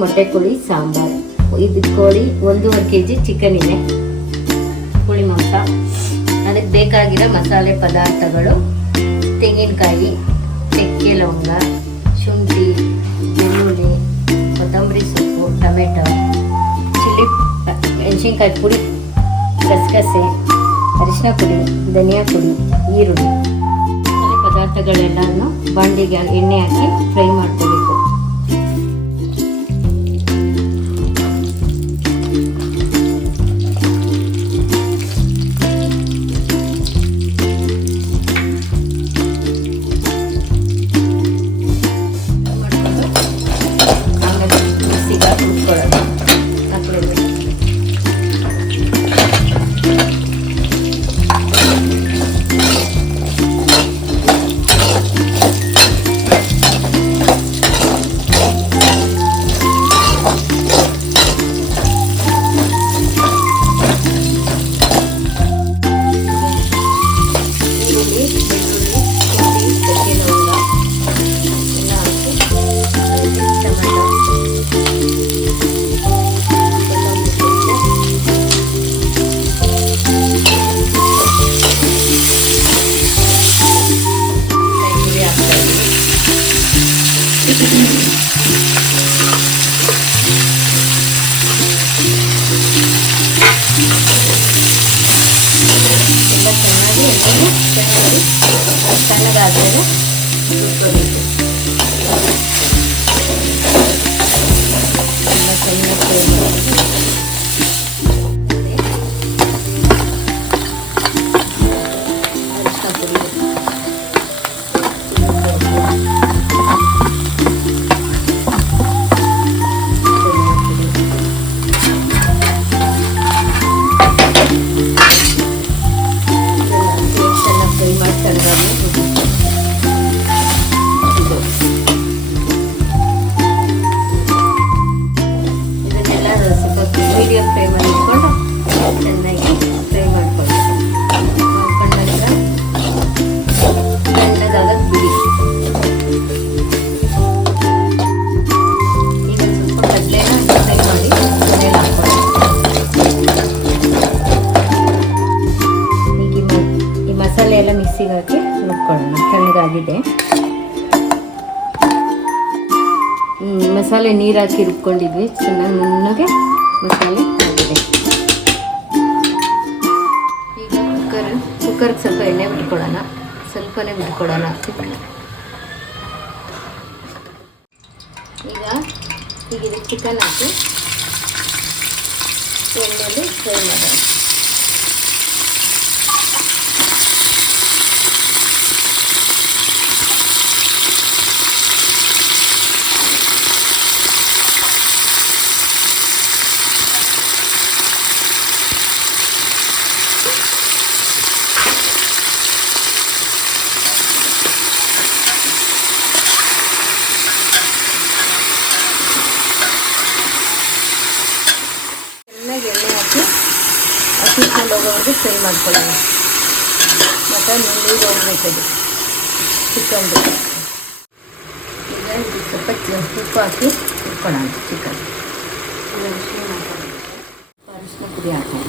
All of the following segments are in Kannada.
ಮೊಟ್ಟೆ ಕೋಳಿ ಸಾಂಬಾರು. ಇದು ಕೋಳಿ 1.5 kg ಚಿಕನ್ ಇದೆ, ಕೋಳಿ ಮಾಂಸ. ಅದಕ್ಕೆ ಬೇಕಾಗಿರೋ ಮಸಾಲೆ ಪದಾರ್ಥಗಳು: ತೆಂಗಿನಕಾಯಿ, ಚಕ್ಕೆ, ಲವಂಗ, ಶುಂಠಿ, ಬೆಳ್ಳುಳ್ಳಿ, ಕೊತ್ತಂಬರಿ ಸೊಪ್ಪು, ಟೊಮೆಟೊ, ಚಿಲ್ಲಿ, ಮೆಣಸಿನ್ಕಾಯಿ ಪುಡಿ, ಗಸಗಸೆ, ಅರಿಶಿನ ಪುಡಿ, ಧನಿಯಾ ಪುಡಿ, ಈರುಳ್ಳಿ. ಮಸಾಲೆ ಪದಾರ್ಥಗಳೆಲ್ಲನೂ ಬಾಂಡಿಗೆ ಎಣ್ಣೆ ಹಾಕಿ ಫ್ರೈ ಮಾಡ್ಕೋಬೇಕು. ತಣ್ಣಗಾದ್ಮೇಲೆ ರುಬ್ಕೋಬೇಕು. ಮೀಡಿಯಂ ಫ್ಲೇಮಲ್ಲಿ ಇಟ್ಕೊಂಡು ಚೆನ್ನಾಗಿ ಫ್ರೈ ಮಾಡ್ಕೊಂಡು ತಣ್ಣಗಾಗಕ್ಕೆ ಬಿಡಿ. ಈಗ ಸ್ವಲ್ಪ ಕಡಲೆನ ಫ್ರೈ ಮಾಡಿ ಮನೇಲಿ ಹಾಕ್ಕೊಳ್ಳಿ. ಈಗ ಈ ಮಸಾಲೆ ಎಲ್ಲ ಮಿಕ್ಸಿಗೆ ಹಾಕಿ ರುಬ್ಕೊಳ್ಳೋಣ. ತಣ್ಣಗಾಗಿದೆ. ಮಸಾಲೆ ನೀರು ಹಾಕಿ ರುಬ್ಕೊಂಡಿದ್ವಿ, ಚೆನ್ನಾಗಿ ನುಣ್ಣಗೆ ಮಸಾಲೆ ಆಗಿದೆ. ಈಗ ಕುಕ್ಕರ್ಗೆ ಸ್ವಲ್ಪ ಎಣ್ಣೆ ಬಿಟ್ಕೊಳ್ಳೋಣ, ಸ್ವಲ್ಪನೇ ಬಿಟ್ಕೊಳ್ಳೋಣ. ಈಗ ಇದಕ್ಕೆ ಚಿಕನ್ ಹಾಕಿ ಎಣ್ಣೆಯಲ್ಲಿ ಫ್ರೈ ಮಾಡೋಣ. ಎಣ್ಣೆ ಹಾಕಿ ಹಸಿಟ್ಕೊಂಡು ಹೋಗೋವರೆಗೆ ಫ್ರೈ ಮಾಡ್ಕೊಳ್ಳೋಣ. ಮತ್ತು ನೀರು ಹೋಗ್ಬೇಕದು ಚಿಕನ್ದು. ಈಗ ಇದು ಸ್ವಲ್ಪ ಉಪ್ಪು ಹಾಕಿ ಇಟ್ಕೊಳ್ಳೋಣ. ಚಿಕನ್ ಅರಿಶಿನ ಪುಡಿ ಹಾಕೋಣ.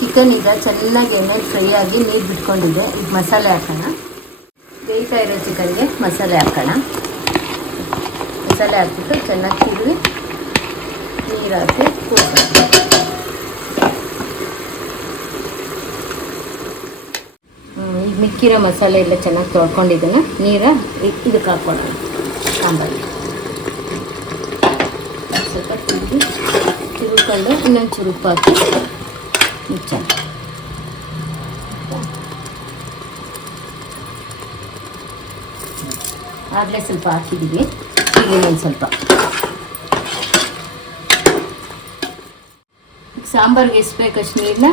ಚಿಕನ್ ಈಗ ಚೆನ್ನಾಗಿ ಎಣ್ಣೆಲಿ ಫ್ರೈ ಆಗಿ ನೀರು ಬಿಟ್ಕೊಂಡಿದೆ. ಈಗ ಮಸಾಲೆ ಹಾಕೋಣ. ಬೇಯ್ತಾ ಇರೋ ಚಿಕನ್ಗೆ ಮಸಾಲೆ ಹಾಕೋಣ. ಮಸಾಲೆ ಹಾಕ್ಬಿಟ್ಟು ಚೆನ್ನಾಗಿ ತಿರುವಿ ನೀರು ಹಾಕಿ ಕೂಡ್ಸೋಣ. ಈಗ ಮಿಕ್ಕಿರೋ ಮಸಾಲೆ ಎಲ್ಲ ಚೆನ್ನಾಗಿ ತೊಳ್ಕೊಂಡಿದ್ದಾನೆ. ನೀರು ಇದಕ್ಕೆ ಹಾಕ್ಕೊಳ್ಳೋಣ. ಸಾಂಬಾರು ಸ್ವಲ್ಪ ತಿರುಗಿಕೊಂಡು ಇನ್ನೊಂದು ಚುರುಪ್ಪು ಹಾಕಿ ಮುಚ್ಚೋಣ. ಆಗಲೇ ಸ್ವಲ್ಪ ಹಾಕಿದ್ದೀವಿ. ಈಗ ಇನ್ನೊಂದು ಸ್ವಲ್ಪ. ಸಾಂಬಾರಿಗೆ ಎಷ್ಟು ಬೇಕಷ್ಟು ನೀರನ್ನ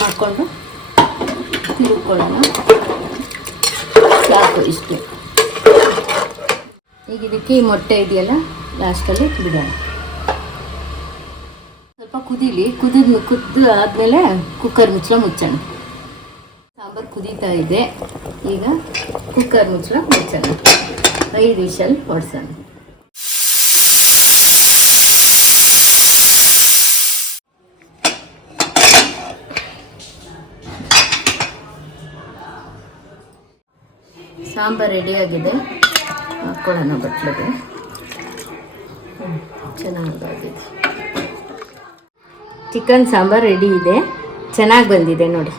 ಹಾಕ್ಕೊಂಡು ತಿರುಗ್ಕೊಳ್ಳೋಣ. ಸಾಕು ಇಷ್ಟು. ಈಗ ಇದಕ್ಕೆ ಈ ಮೊಟ್ಟೆ ಇದೆಯಲ್ಲ ಲಾಸ್ಟಲ್ಲಿ ಬಿಡೋಣ. ಸ್ವಲ್ಪ ಕುದೀಲಿ, ಕುದ್ದು ಆದಮೇಲೆ ಕುಕ್ಕರ್ ಮುಚ್ಚಳ ಮುಚ್ಚೋಣ. ಸಾಂಬಾರು ಕುದೀತಾ ಇದೆ. ಈಗ ಕುಕ್ಕರ್ ಮುಚ್ಚಳ ಮುಚ್ಚೋಣ, 5 ವಿಷಲ್ ಹೊಡ್ಸೋಣ. ಸಾಂಬಾರು ರೆಡಿಯಾಗಿದೆ, ಹಾಕ್ಕೊಳ್ಳೋಣ ಬಟ್ಲಿಗೆ. ಚೆನ್ನಾಗಿದೆ. ಚಿಕನ್ ಸಾಂಬಾರು ರೆಡಿ ಇದೆ, ಚೆನ್ನಾಗಿ ಬಂದಿದೆ ನೋಡಿ.